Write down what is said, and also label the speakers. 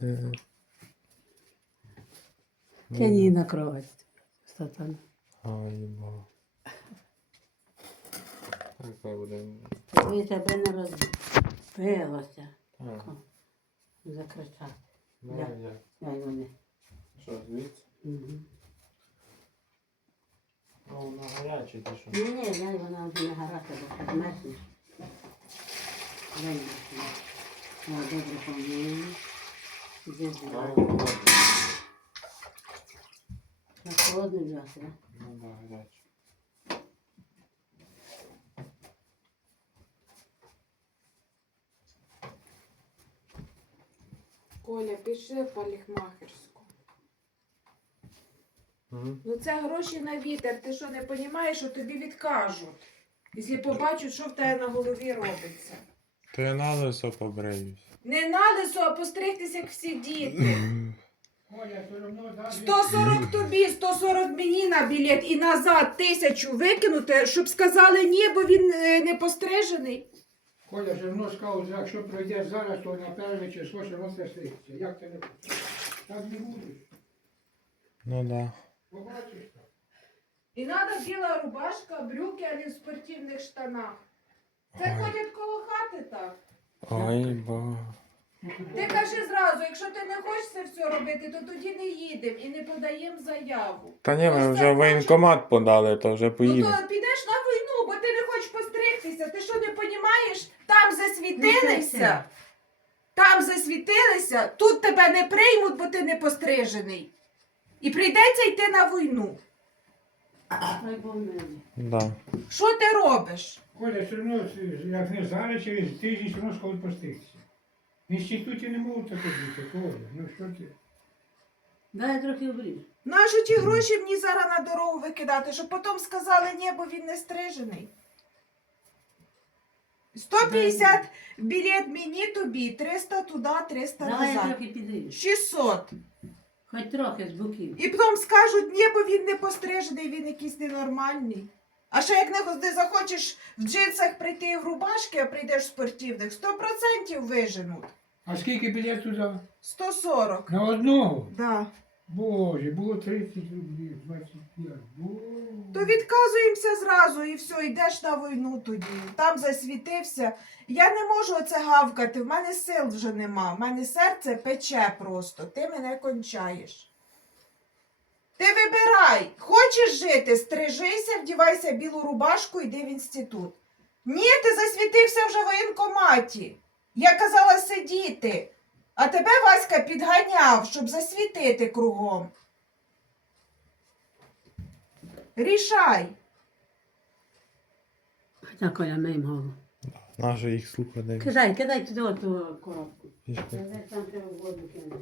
Speaker 1: Тяни її на кровать. Сатана.
Speaker 2: Ай, ба. Так, хай буде.
Speaker 1: Ви тебе не розбилося.
Speaker 2: Так,
Speaker 1: Закричати.
Speaker 2: ну
Speaker 1: Да.
Speaker 2: як?
Speaker 1: Дай вони.
Speaker 2: Що, звідси?
Speaker 1: Угу.
Speaker 2: Ну, воно гаряче, ти що?
Speaker 1: Ні, дай вона вже не гарати, бо підмерзнеш. Дай мені. О, добре, поміємо. Іди
Speaker 2: А,
Speaker 1: збирай.
Speaker 2: холодно.
Speaker 1: На холодний взяти, так?
Speaker 2: Ну, да, гаряче.
Speaker 3: Коля, пішли в парикмахерську.
Speaker 2: Мгм.
Speaker 3: Ну це гроші на вітер. Ти що, не розумієш, що тобі відкажуть? Якщо побачать, що в тебе на голові робиться.
Speaker 2: То я на лисо побриюсь.
Speaker 3: Не на лисо, а постригтися, як всі діти.
Speaker 4: Оля, все одно даже...
Speaker 3: 140 тобі, 140 мені на білет і назад 1000 викинути, щоб сказали ні, бо він не пострижений.
Speaker 4: Коля все одно сказав, що якщо пройдеш зараз, то на перше число все одно це стається. Як ти не хочеш? Так не будеш.
Speaker 2: Ну да.
Speaker 4: Побачиш так.
Speaker 3: І треба біла рубашка, брюки, а не в спортивних штанах. Це
Speaker 2: Ой.
Speaker 3: ходять коло хати так.
Speaker 2: Ой, ба.
Speaker 3: Ти кажи зразу, якщо ти не хочеш це все робити, то тоді не їдемо і не подаємо заяву.
Speaker 2: Та ні, ми
Speaker 3: Ну,
Speaker 2: вже
Speaker 3: це
Speaker 2: в воєнкомат подали, то вже
Speaker 3: Ну
Speaker 2: поїдемо.
Speaker 3: то підеш на війну, бо ти не хочеш постригтися. Ти що не розумієш? Там засвітилися. Там засвітилися, тут тебе не приймуть, бо ти не пострижений. І прийдеться йти на війну.
Speaker 1: Дай помилуй.
Speaker 2: Да.
Speaker 3: Що ти робиш?
Speaker 4: Коля, все одно, як не зараз, через тиждень все одно скажуть постигся. В інституті не можуть таке бути, Коля. Ну що ти?
Speaker 1: Дай трохи обріж.
Speaker 3: Нащо ті гроші мені зараз на дорогу викидати, щоб потім сказали ні, бо він не стрижений. 150 білет мені тобі, 300 туди, 300
Speaker 1: Давай
Speaker 3: назад.
Speaker 1: трохи підріж.
Speaker 3: 600.
Speaker 1: Хоч трохи з боків.
Speaker 3: І потім скажуть, ні, бо він не пострижений, він якийсь ненормальний. А ще як не захочеш в джинсах прийти і в рубашки, а прийдеш в спортивних, 100% виженуть.
Speaker 4: А скільки білет туди?
Speaker 3: 140.
Speaker 4: На одного?
Speaker 3: Да.
Speaker 4: Боже, було 30 рублів, 25. Боже.
Speaker 3: То відказуємося зразу і все, йдеш на війну тоді. Там засвітився. Я не можу оце гавкати, в мене сил вже нема. В мене серце пече просто. Ти мене кончаєш. Ти вибирай, хочеш жити, стрижися, вдівайся білу рубашку, йди в інститут. Ні, ти засвітився вже в воєнкоматі. Я казала сидіти. А тебе Васька підганяв, щоб засвітити кругом. Рішай.
Speaker 1: Хоча Коля, мий голову.
Speaker 2: Нащо їх слухати?
Speaker 1: Кидай туди оту коробку.
Speaker 2: Пішли.
Speaker 1: Там треба воду кинути.